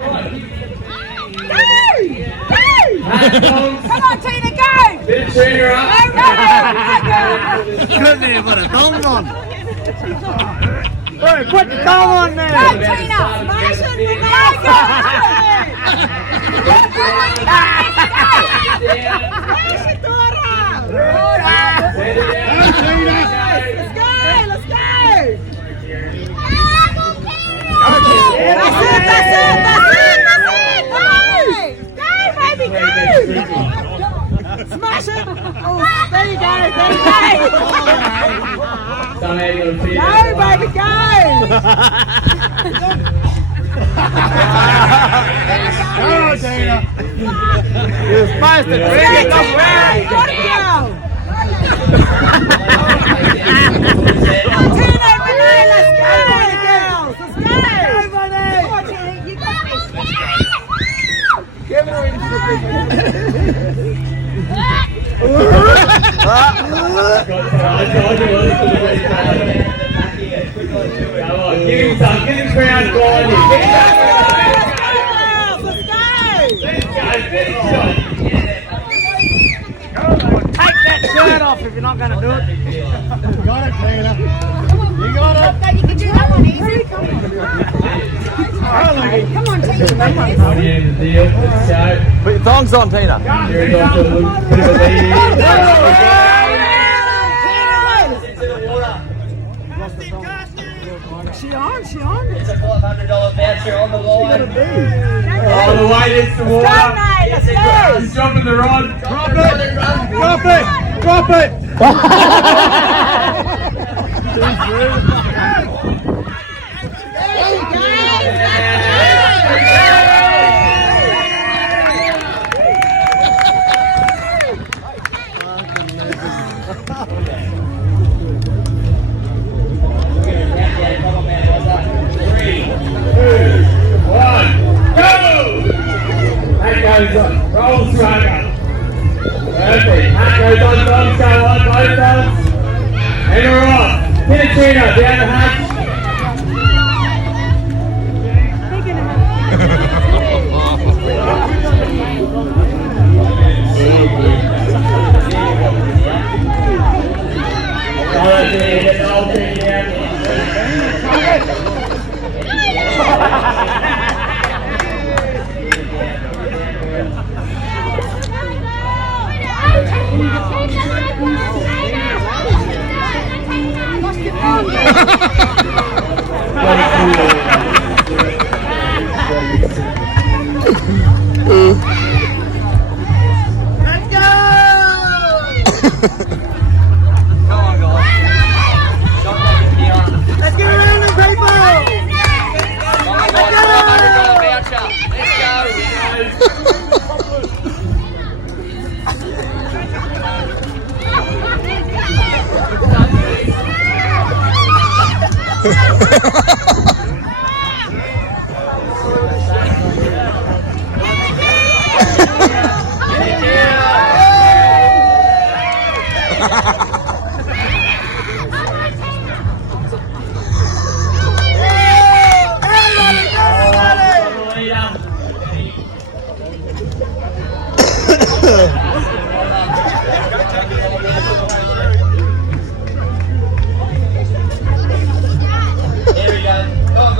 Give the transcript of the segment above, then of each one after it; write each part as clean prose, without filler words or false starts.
Come on, Tina, go! Bit of Tina up. Couldn't even put a thong on. Hey, put the thong on Go, there. Tina! Smash it, Renee! Go! Smash it, Dora! Send it out. Let's go! Let's go! That's it! Go! Go, baby, go! Smash it! Oh, there you go, there you go! Some able to see Go, baby, go! Oh, Dana. You're supposed to drink it, not wear it. Got it, girl! Tina, Renee, let's go, girls! Let's go! Come on, Tina, you got this! Give him some, give him crown, Gordon. Let's go! Take that shirt off if you're not going to do it. Got it, Dana. You got it. You can do that one easy. Come on, Tina. At the end of the deal, let's go. Put your thongs on, Tina. Here he goes to a bit of a lead. She on, she on. It's a $500 voucher on the line. All the way, it's the water. Go, mate, let's go. He's dropping the rod. Drop it. Drop it. Drop it. Roll swagger. Perfect. Hat goes on, thumbs go on, both thumbs. And we're off. Tina, down the hatch. Get the whole thing down. Let's get around the people. $500 voucher. Let's go. Here we go. Go on,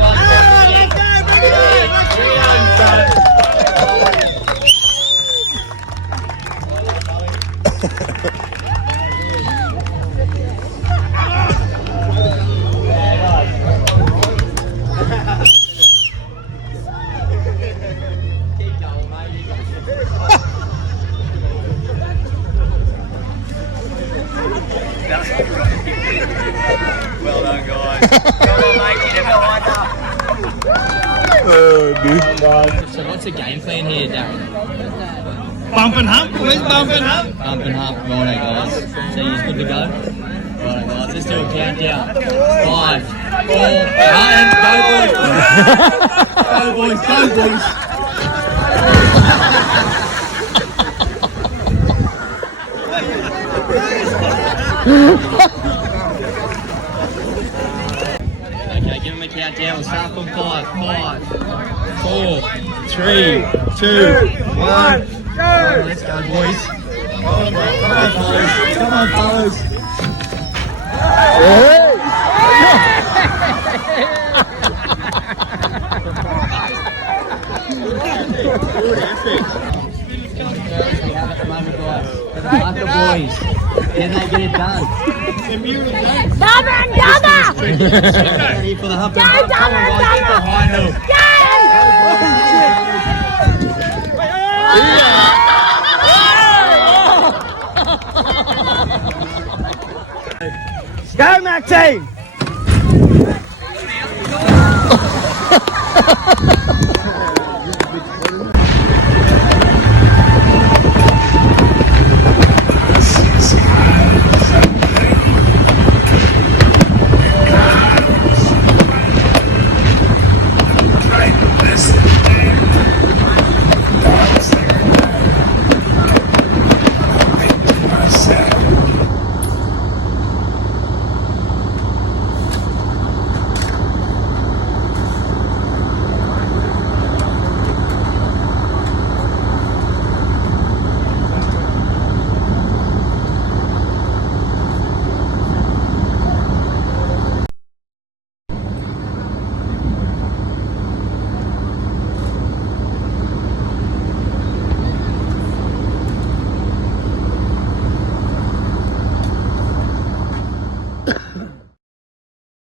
well done, guys. Come on, mate. You never lined up. So what's the game plan here, Darren? Bump and hump. Where's bump and hump? Bump and hump, righto guys. So you're good to go? Righto guys, let's do a countdown. 5, 4, and go boys! Go boys, go boys! Okay, give him a count down. We'll start from 5, 5, 4, 3, 2, 1. Let's go, boys. Come on, fellas. Come on, fellas. Like the boys. Can they get it done? Ready for the hump and bump. Come on, boys. Get behind them. Go, Mac team!